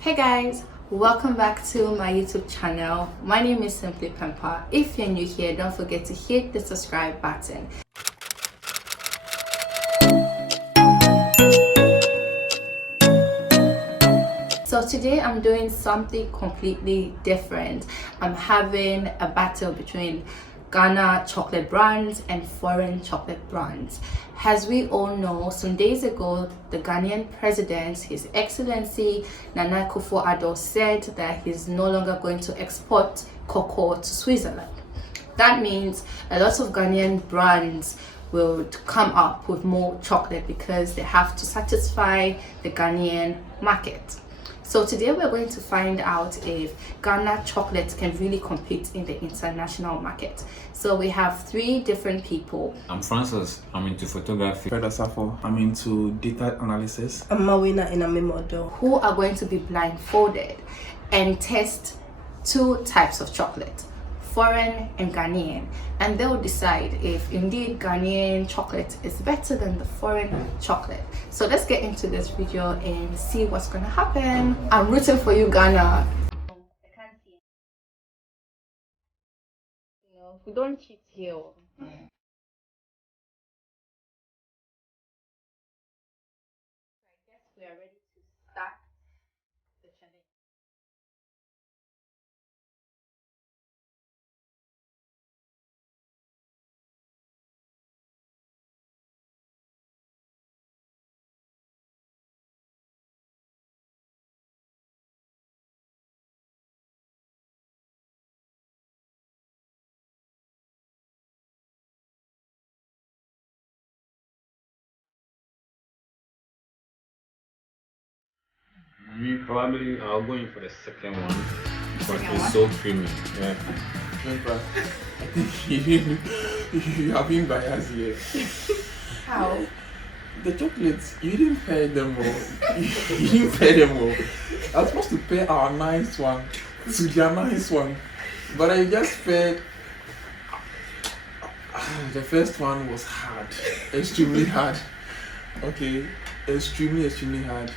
Hey guys, welcome back to my YouTube channel. My name is simply Pimpa. If you're new here, don't forget to hit the subscribe button. So today I'm doing something completely different. I'm having a battle between Ghana chocolate brands and foreign chocolate brands. As we all know, some days ago, the Ghanaian president, His Excellency Nana Akufo Addo, said that he's no longer going to export cocoa to Switzerland. That means a lot of Ghanaian brands will come up with more chocolate because they have to satisfy the Ghanaian market. So today we're going to find out if Ghana chocolate can really compete in the international market. So we have three different people. I'm Francis. I'm into photography. I'm into data analysis. I'm Mawina and I'm a model. Who are going to be blindfolded and test two types of chocolate, foreign and Ghanaian, and they'll decide if indeed Ghanaian chocolate is better than the foreign chocolate. So let's get into this video and see what's going to happen. I'm rooting for you, Ghana. We don't cheat here. I guess we are ready to start the challenge. Me, probably I'll go in for the second one because Second it's one? so creamy. Yeah. I think you have been biased here. How? The chocolates, you didn't pair them all. You didn't pair them all. I was supposed to pair our nice one to their nice one. But I just paired. The first one was hard. Extremely hard. Okay. Extremely hard.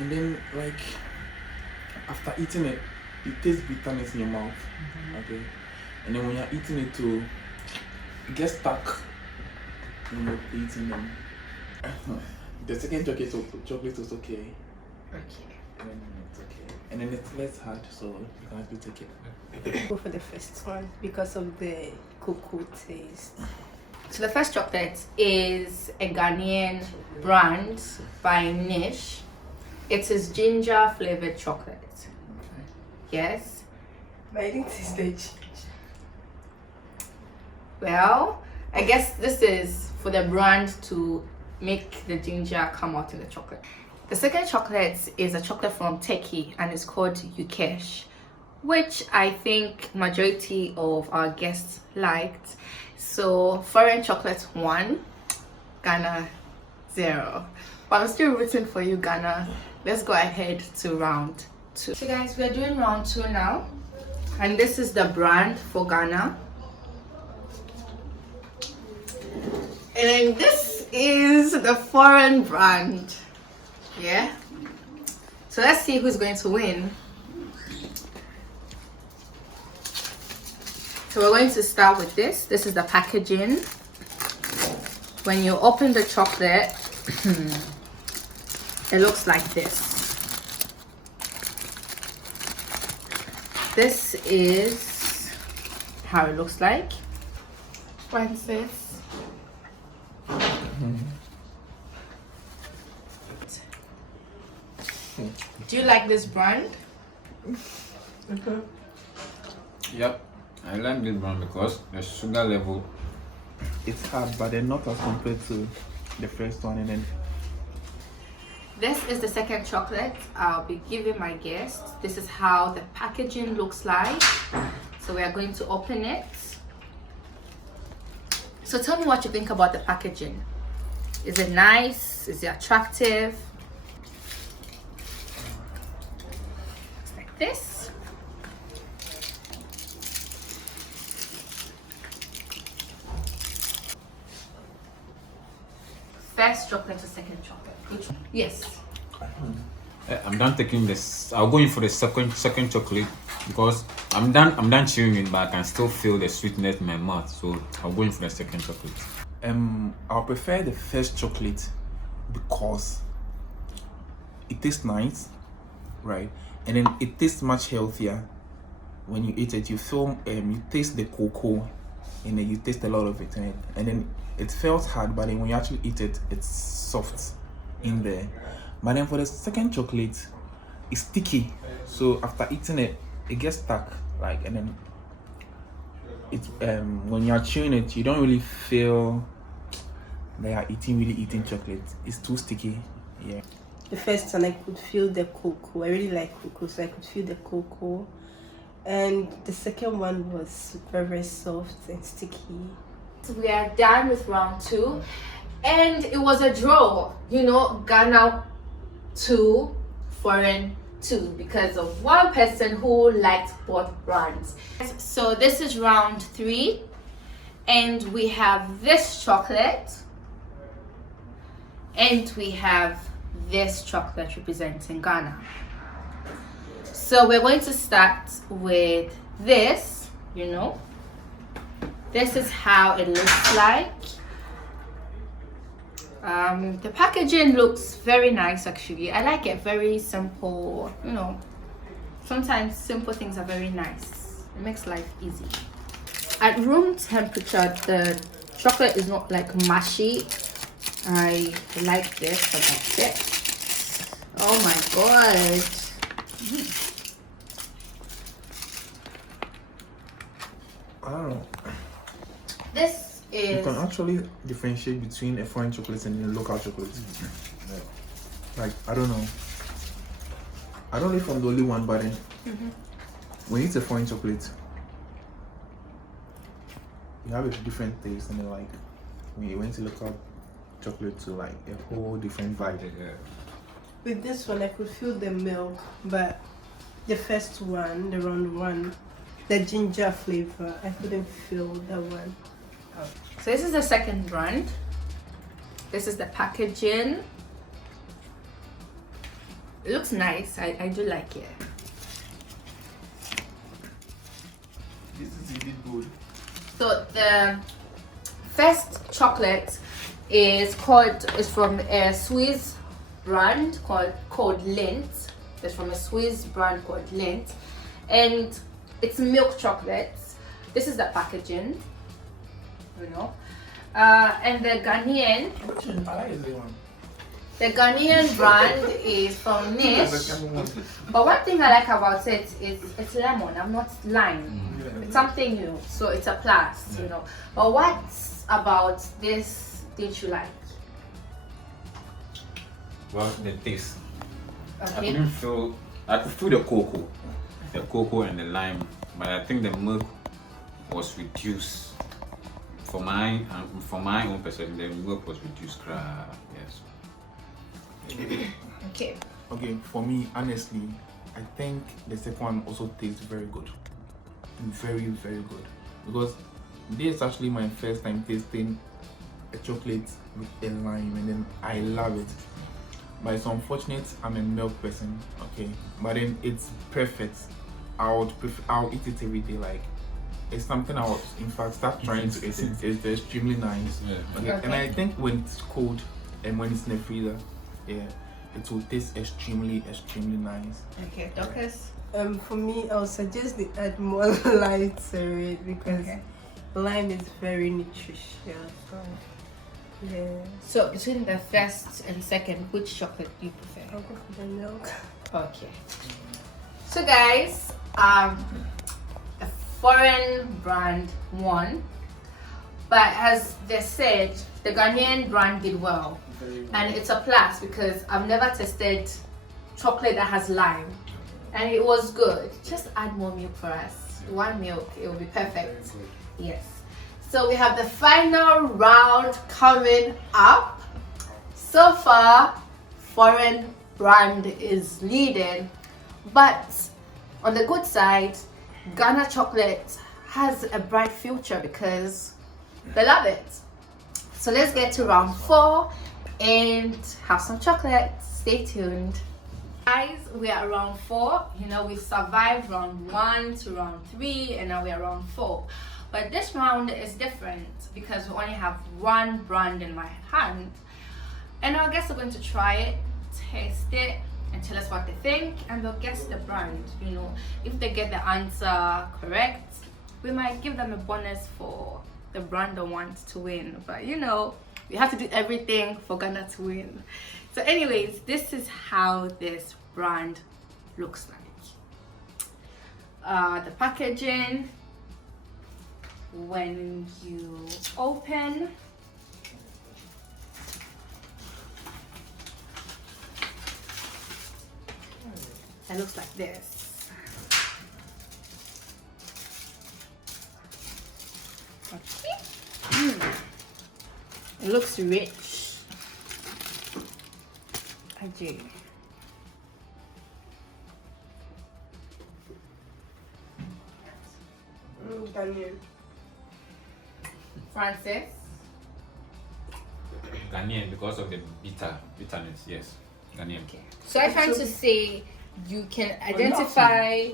And then, like, after eating it, it tastes bitterness in your mouth. Okay. And then when you're eating it too, it gets stuck when you're eating them. The second chocolate was okay. Okay. And then it's okay. And then it's less hard, so you can actually take it. Go for the first one because of the cocoa taste. So the first chocolate is a Ghanaian brand by Niche. It is ginger flavored chocolate. Okay. Yes. But I didn't taste the ginger. Well, I guess this is for the brand to make the ginger come out in the chocolate. The second chocolate is a chocolate from Turkey and it's called ENQUIRIES, which I think majority of our guests liked. So foreign chocolate 1, Ghana 0. But I'm still rooting for you, Ghana. Let's go ahead to round 2. So guys, we're doing round 2 now. And this is the brand for Ghana. And then this is the foreign brand. Yeah. So let's see who's going to win. So we're going to start with this. This is the packaging. When you open the chocolate, it looks like this. This is how it looks like. Francis. Do you like this brand? Yep. I like this one because the sugar level. It's hard, but then not as compared to the first one. And then This is the second chocolate I'll be giving my guests. This is how the packaging looks like. So we are going to open it. So tell me what you think about the packaging. Is it nice? Is it attractive? Looks like this. First chocolate to second chocolate. Which one? Yes. I'm done taking this. I'll go in for the second chocolate because I'm done chewing it, but I can still feel the sweetness in my mouth. So I'll go in for the second chocolate. I'll prefer the first chocolate because it tastes nice, right? And then it tastes much healthier when you eat it. You feel you taste the cocoa, and then you taste a lot of it in it. And then it felt hard, but then when you actually eat it, it's soft in there. But then for the second chocolate, it's sticky. So after eating it, it gets stuck. Like, and then it's when you're chewing it, you don't really feel they are really eating chocolate. It's too sticky. Yeah. The first one I could feel the cocoa. I really like cocoa, so I could feel the cocoa. And the second one was very, very soft and sticky. So we are done with round 2, and it was a draw. You know, Ghana 2, foreign 2, because of one person who liked both brands. So this is round 3, and we have this chocolate, and we have this chocolate representing Ghana. So we're going to start with this. You know, this is how it looks like. The packaging looks very nice actually. I like it, very simple. You know, sometimes simple things are very nice. It makes life easy. At room temperature, the chocolate is not like mushy. I like this about it. Oh my god. I don't know. This You is can actually differentiate between a foreign chocolate and a local chocolate. Like, I don't know. I don't know if I'm the only one, but then when it's a foreign chocolate, you have a different taste, and then like when you went to local chocolate to like a whole different vibe. Yeah. With this one, I could feel the milk, but the first one, the round one, the ginger flavor, I couldn't feel that one. So this is the second brand. This is the packaging. It looks nice. I do like it. This is really good. So the first chocolate is from a Swiss brand called Lindt. It's from a Swiss brand called Lindt, and it's milk chocolate. This is the packaging. You know, and the Ghanaian brand is from Niche. But one thing I like about it is it's lemon. I'm not lime. It's something new, so it's a plus. You know. But what about this did you like? Well, the taste. Okay. I could feel the cocoa and the lime, but I think the milk was reduced. For my own perception, the milk was reduced. Yes. Okay. Okay, for me, honestly, I think the second one also tastes very good. Very, very good. Because this is actually my first time tasting a chocolate with a lime, and then I love it. But it's unfortunate I'm a milk person, okay? But then it's perfect. I'll eat it every day. Like, it's something I would in fact start trying to eat it. It's extremely nice. Yeah. Okay. And I think when it's cold and when it's in the freezer, yeah, it will taste extremely, extremely nice. Okay, Dorcas. For me, I would suggest they add more lime to it because lime is very nutritious. Yeah. So between the first and second, which chocolate do you prefer? I'll go for the milk. Okay. So guys, a foreign brand won, but as they said, the Ghanaian brand did well, and it's a plus because I've never tasted chocolate that has lime, and it was good. Just add more milk for us. One milk, it will be perfect. Yes. So we have the final round coming up. So far, foreign brand is leading, but on the good side, Ghana chocolate has a bright future because they love it. So let's get to round 4 and have some chocolate. Stay tuned. Guys, we are round 4. You know, we survived round 1 to round 3, and now we are round 4. But this round is different because we only have one brand in my hand, and our guests are going to try it, taste it, and tell us what they think, and they'll guess the brand. You know, if they get the answer correct, we might give them a bonus for the brand they want to win. But you know, we have to do everything for Ghana to win. So anyways, this is how this brand looks like. The packaging, when you open, it looks like this. Okay. It looks rich. Ajay. Ghanaian. Francis. Ghanaian because of the bitterness. Yes, Ghanaian. Okay. So I'm trying to say you can identify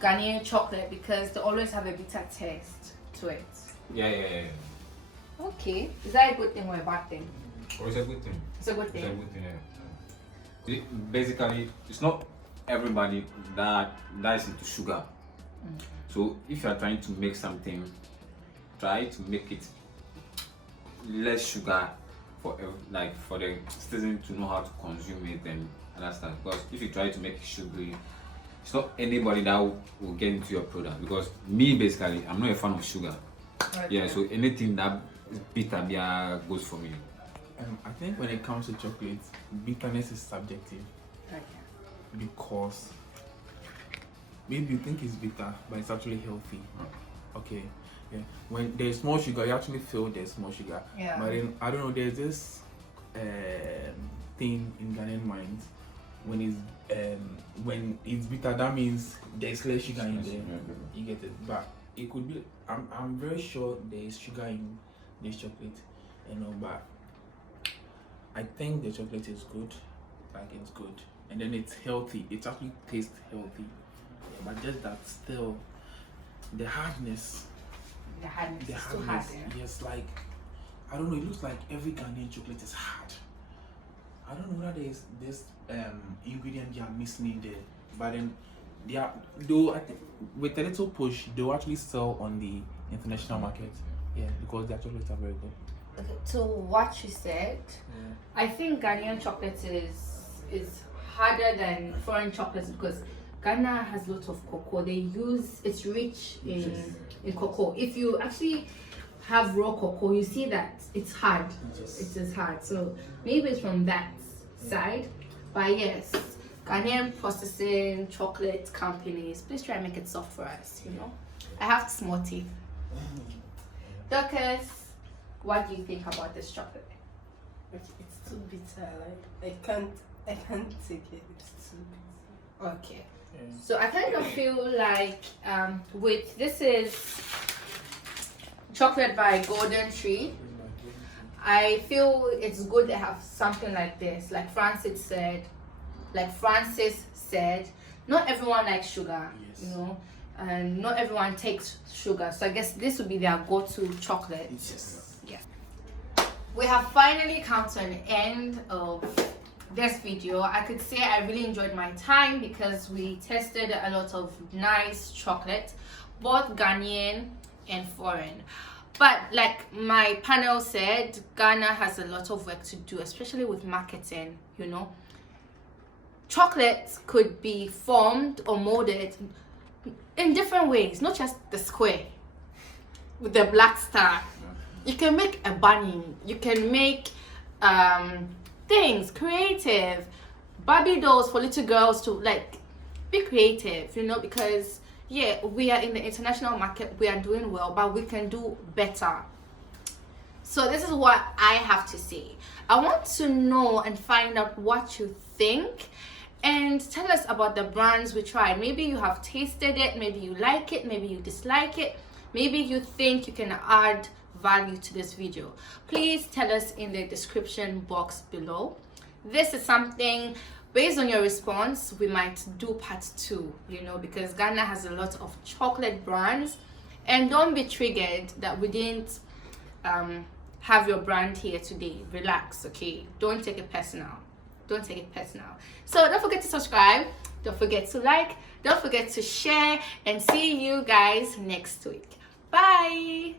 Ghanaian chocolate because they always have a bitter taste to it. Yeah. Okay. Is that a good thing or a bad thing? Or it's a good thing. It's a good It's thing. a good thing. Yeah. Basically, it's not everybody that is into sugar. So if you are trying to make something, try to make it less sugar for the citizen to know how to consume it and understand. Because if you try to make it sugary, it's not anybody that will get into your product. Because me, basically, I'm not a fan of sugar. Okay. Yeah, so anything that is bitter goes for me. I think when it comes to chocolate, bitterness is subjective Okay. because maybe you think it's bitter, but it's actually healthy. Okay, yeah. When there's more sugar, you actually feel there's more sugar. Yeah. But then I don't know. There's this thing in Ghanaian minds when it's bitter, that means there's less sugar in there. You get it, but it could be. I'm very sure there is sugar in this chocolate, you know. But I think the chocolate is good, like it's good, and then it's healthy. It actually tastes healthy, yeah, but just that still, the hardness. The hardness The is too hard. hardness, yes, like I don't know. It looks like every Ghanaian chocolate is hard. I don't know whether there is this ingredient they are missing in there, but then they are. Though I think with a little push, they'll actually sell on the international market. Yeah, because their chocolates are very good. Okay, to what you said, I think Ghanaian chocolate is harder than foreign chocolates because Ghana has lots of cocoa. It's rich in cocoa. If you actually have raw cocoa, you see that it's hard. Yes. It is hard. So maybe it's from that side. But yes, Ghanaian processing chocolate companies, please try and make it soft for us. You know, I have small teeth. Dorcas, what do you think about this chocolate? It's too bitter. Like I can't take it. It's too bitter. Okay. So I kind of feel like this is chocolate by Golden Tree. I feel it's good to have something like this. Like Francis said, not everyone likes sugar, Yes. you know, and not everyone takes sugar. So I guess this would be their go-to chocolate. Yes. Yeah. We have finally come to an end of this video. I could say I really enjoyed my time because we tested a lot of nice chocolate, both Ghanaian and foreign. But like my panel said, Ghana has a lot of work to do, especially with marketing. You know, chocolate could be formed or molded in different ways, not just the square with the black star. You can make a bunny, you can make things creative, Barbie dolls for little girls to like be creative, you know, because yeah, we are in the international market, we are doing well, but we can do better. So this is what I have to say. I want to know and find out what you think, and tell us about the brands we tried. Maybe you have tasted it, maybe you like it, maybe you dislike it, maybe you think you can add value to this video. Please tell us in the description box below. This is something based on your response, we might do part 2, you know, because Ghana has a lot of chocolate brands. And don't be triggered that we didn't have your brand here today. Relax, okay? Don't take it personal. Don't take it personal. So don't forget to subscribe. Don't forget to like. Don't forget to share. And see you guys next week. Bye.